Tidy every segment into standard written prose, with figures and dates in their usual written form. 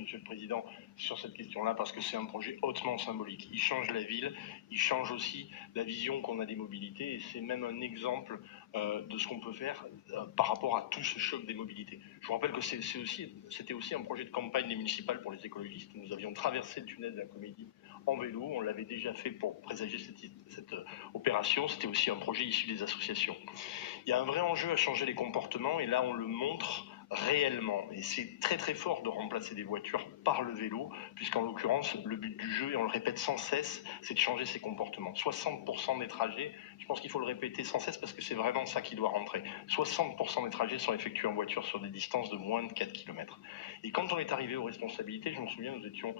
Monsieur le Président, sur cette question-là, parce que c'est un projet hautement symbolique. Il change la ville, il change aussi la vision qu'on a des mobilités, et c'est même un exemple de ce qu'on peut faire par rapport à tout ce choc des mobilités. Je vous rappelle que c'était aussi un projet de campagne des municipales pour les écologistes. Nous avions traversé le tunnel de la Comédie en vélo, on l'avait déjà fait pour présager cette opération, c'était aussi un projet issu des associations. Il y a un vrai enjeu à changer les comportements, et là on le montre réellement. Et c'est très très fort de remplacer des voitures par le vélo, puisqu'en l'occurrence, le but du jeu, et on le répète sans cesse, c'est de changer ses comportements. 60% des trajets, je pense qu'il faut le répéter sans cesse parce que c'est vraiment ça qui doit rentrer. 60% des trajets sont effectués en voiture sur des distances de moins de 4 km. Et quand on est arrivé aux responsabilités, je m'en souviens, nous étions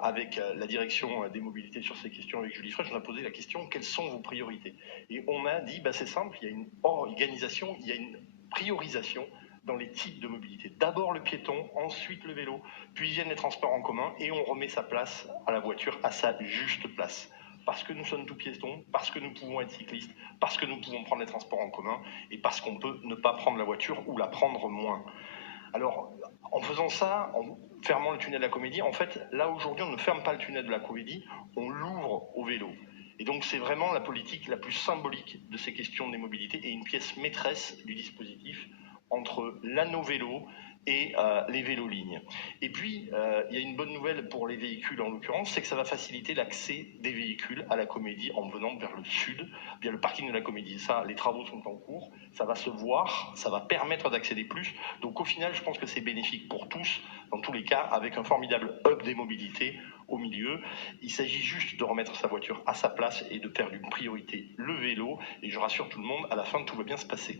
avec la direction des mobilités sur ces questions avec Julie Fraîche, on a posé la question, quelles sont vos priorités? Et on a dit, c'est simple, il y a une organisation, il y a une priorisation dans les types de mobilité. D'abord le piéton, ensuite le vélo, puis viennent les transports en commun, et on remet sa place à la voiture à sa juste place. Parce que nous sommes tous piétons, parce que nous pouvons être cyclistes, parce que nous pouvons prendre les transports en commun, et parce qu'on peut ne pas prendre la voiture ou la prendre moins. Alors, en faisant ça, en fermant le tunnel de la Comédie, en fait, là aujourd'hui, on ne ferme pas le tunnel de la Comédie, on l'ouvre au vélo. Et donc, c'est vraiment la politique la plus symbolique de ces questions des mobilités et une pièce maîtresse du dispositif entre l'anneau vélo et les vélos-lignes. Et puis, il y a une bonne nouvelle pour les véhicules en l'occurrence, c'est que ça va faciliter l'accès des véhicules à la Comédie en venant vers le sud, via le parking de la Comédie. Ça, les travaux sont en cours, ça va se voir, ça va permettre d'accéder plus. Donc au final, je pense que c'est bénéfique pour tous, dans tous les cas, avec un formidable hub des mobilités au milieu. Il s'agit juste de remettre sa voiture à sa place et de faire d'une priorité le vélo. Et je rassure tout le monde, à la fin, tout va bien se passer.